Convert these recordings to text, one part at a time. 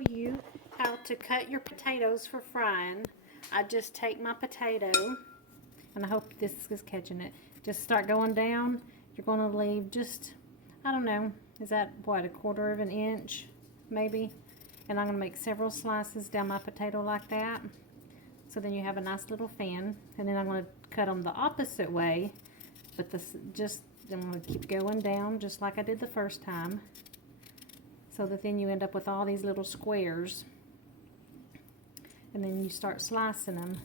show you how to cut your potatoes for frying. I just take my potato, and I hope this is catching it. Just start going down. You're going to leave just, I don't know, is that what, 1/4 of an inch maybe? And I'm going to make several slices down my potato like that. So then you have a nice little fan. And then I'm going to cut them the opposite way. But this just, I'm going to keep going down just like I did the first time. So that then you end up with all these little squares. And then you start slicing them.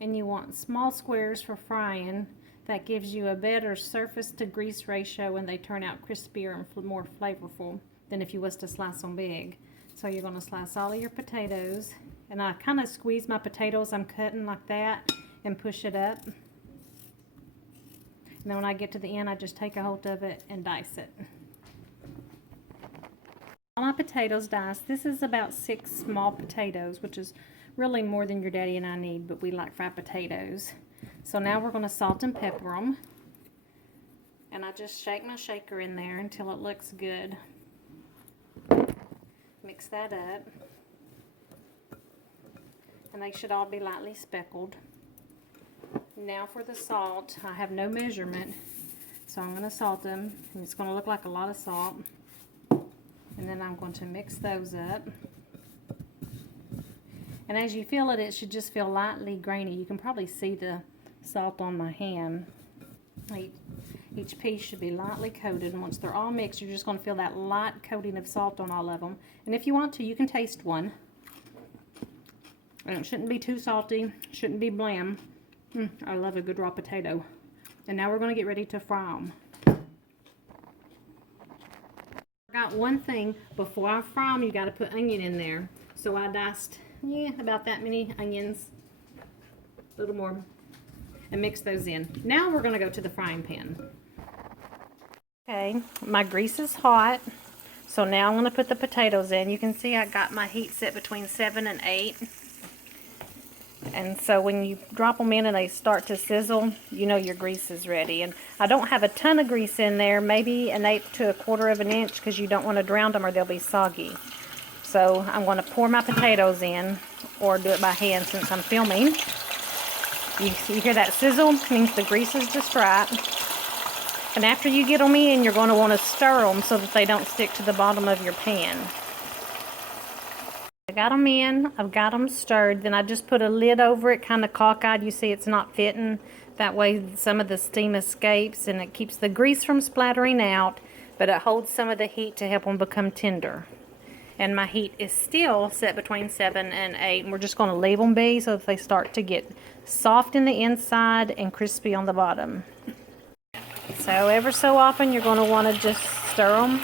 And you want small squares for frying. That gives you a better surface to grease ratio, and they turn out crispier and more flavorful than if you was to slice them big. So you're going to slice all of your potatoes, and I kind of squeeze my potatoes I'm cutting like that and push it up. And then when I get to the end, I just take a hold of it and dice it. All my potatoes diced. This is about 6 small potatoes, which is really more than your daddy and I need, but we like fried potatoes. So now we're going to salt and pepper them. And I just shake my shaker in there until it looks good. Mix that up. And they should all be lightly speckled. Now for the salt. I have no measurement, so I'm going to salt them. And it's going to look like a lot of salt. And then I'm going to mix those up. And as you feel it, it should just feel lightly grainy. You can probably see the salt on my hand. Each piece should be lightly coated, and once they're all mixed, you're just going to feel that light coating of salt on all of them. And if you want to, you can taste one. And it shouldn't be too salty, shouldn't be bland. I love a good raw potato. And now we're going to get ready to fry them. Forgot one thing, before I fry them, you got to put onion in there. So I diced, about that many onions, a little more, and mix those in. Now we're going to go to the frying pan. Okay, my grease is hot, so now I'm going to put the potatoes in. You can see I got my heat set between 7 and 8. And so when you drop them in and they start to sizzle, you know your grease is ready. And I don't have a ton of grease in there, maybe 1/8 to 1/4 of an inch, because you don't want to drown them or they'll be soggy. So I'm going to pour my potatoes in, or do it by hand since I'm filming. You hear that sizzle? It means the grease is just right. And after you get them in, you're going to want to stir them so that they don't stick to the bottom of your pan. I got them in, I've got them stirred, then I just put a lid over it, kind of cockeyed. You see it's not fitting. That way some of the steam escapes and it keeps the grease from splattering out, but it holds some of the heat to help them become tender. And my heat is still set between 7 and 8. And we're just going to leave them be so that they start to get soft in the inside and crispy on the bottom. So ever so often you're going to want to just stir them.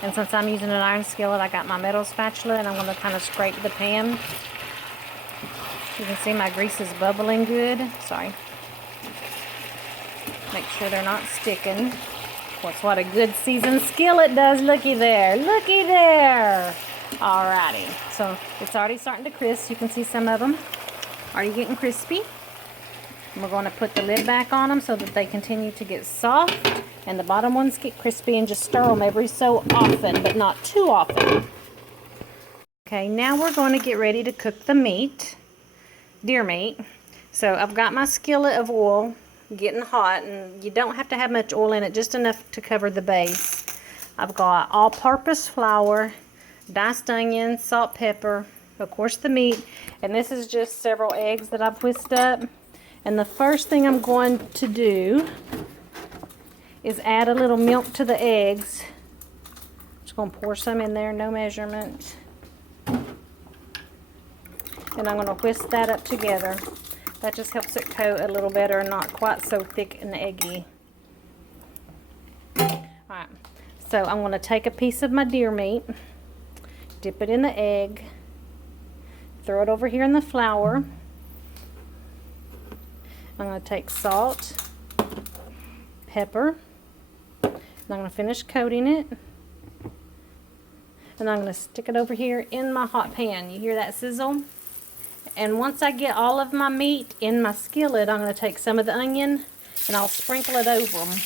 And since I'm using an iron skillet, I got my metal spatula and I'm going to kind of scrape the pan. You can see my grease is bubbling good. Sorry. Make sure they're not sticking. That's what a good seasoned skillet does. Looky there. Looky there. Alrighty. So it's already starting to crisp. You can see some of them already getting crispy. And we're going to put the lid back on them so that they continue to get soft. And the bottom ones get crispy, and just stir them every so often, but not too often. Okay, now we're going to get ready to cook the meat. Deer meat. So I've got my skillet of oil getting hot, and you don't have to have much oil in it, just enough to cover the base. I've got all-purpose flour, diced onions, salt, pepper, of course the meat, and this is just several eggs that I've whisked up. And the first thing I'm going to do is add a little milk to the eggs. Just going to pour some in there, no measurement. And I'm going to whisk that up together. That just helps it coat a little better and not quite so thick and eggy. Alright, so I'm going to take a piece of my deer meat, dip it in the egg, throw it over here in the flour. I'm going to take salt, pepper, and I'm going to finish coating it. And I'm going to stick it over here in my hot pan. You hear that sizzle? And once I get all of my meat in my skillet, I'm going to take some of the onion and I'll sprinkle it over them.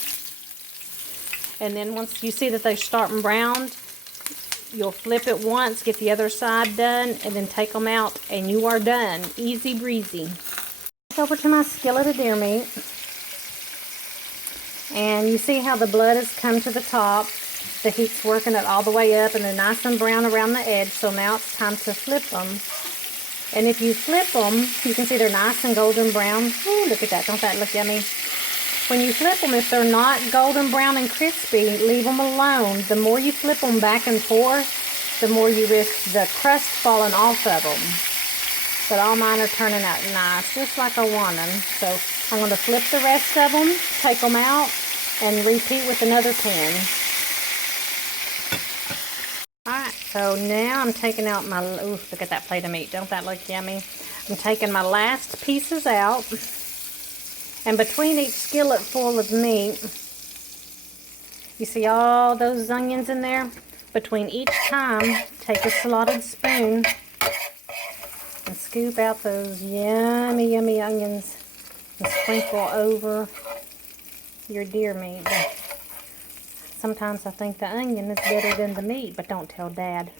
And then once you see that they're starting brown, you'll flip it once, get the other side done, and then take them out, and you are done. Easy breezy. Over to my skillet of deer meat. And you see how the blood has come to the top. The heat's working it all the way up, and they're nice and brown around the edge. So now it's time to flip them. And if you flip them, you can see they're nice and golden brown. Ooh, look at that. Don't that look yummy? When you flip them, if they're not golden brown and crispy, leave them alone. The more you flip them back and forth, the more you risk the crust falling off of them. But all mine are turning out nice, just like I want them. So I'm going to flip the rest of them, take them out, and repeat with another pan. Alright, so now I'm taking out my, ooh, look at that plate of meat. Don't that look yummy? I'm taking my last pieces out. And between each skillet full of meat, you see all those onions in there? Between each time, take a slotted spoon and scoop out those yummy, yummy onions and sprinkle over your deer meat. Sometimes I think the onion is better than the meat, but don't tell Dad.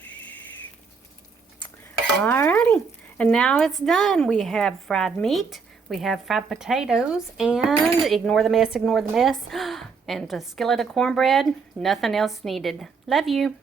Alrighty, and now it's done. We have fried meat, we have fried potatoes, and ignore the mess, and a skillet of cornbread. Nothing else needed. Love you.